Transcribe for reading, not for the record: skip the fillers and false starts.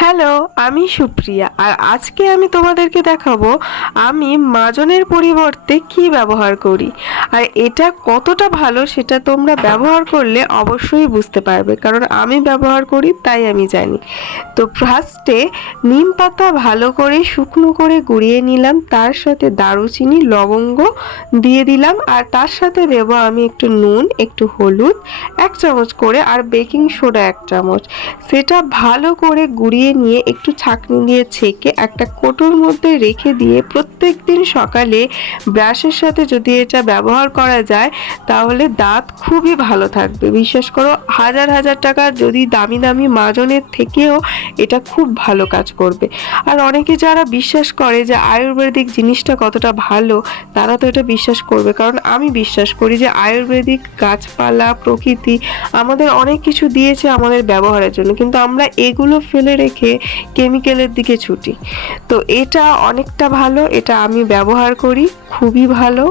Hello, আমি সুপ্রিয়া। আর আজকে আমি তোমাদেরকে দেখাবো আমি মাজনের পরিবর্তে কি ব্যবহার করি। আর এটা কতটা ভালো সেটা তোমরা ব্যবহার করলে অবশ্যই বুঝতে পারবে, কারণ আমি ব্যবহার করি তাই আমি জানি। তো ফার্স্টে নিম পাতা ভালো করে শুকনো করে গুঁড়িয়ে নিলাম, তার সাথে দারুচিনি লবঙ্গ দিয়ে দিলাম, আর তার সাথে দেবো আমি একটু নুন, একটু হলুদ 1 চামচ করে, আর বেকিং সোডা 1 চামচ। সেটা ভালো করে গুঁড়িয়ে নিয়ে একটু ছাঁকনি দিয়ে ছেঁকে একটা কৌটোর মধ্যে রেখে দিয়ে প্রত্যেক দিন সকালে ব্রাশের সাথে যদি এটা ব্যবহার করা যায় তাহলে দাঁত খুবই ভালো থাকবে। বিশ্বাস করো, হাজার হাজার টাকার যদি দামি দামি মাজনের থেকেও এটা খুব ভালো কাজ করবে। আর অনেকে যারা বিশ্বাস করে যে আয়ুর্বেদিক জিনিসটা কতটা ভালো, তারা তো এটা বিশ্বাস করবে, কারণ আমি বিশ্বাস করি যে আয়ুর্বেদিক গাছপালা প্রকৃতি আমাদের অনেক কিছু দিয়েছে আমাদের ব্যবহারের জন্য, কিন্তু আমরা এগুলো ফেলে রেখে কেমিক্যালের দিকে ছুটি। তো এটা অনেকটা ভালো, এটা আমি ব্যবহার করি, খুবই ভালো।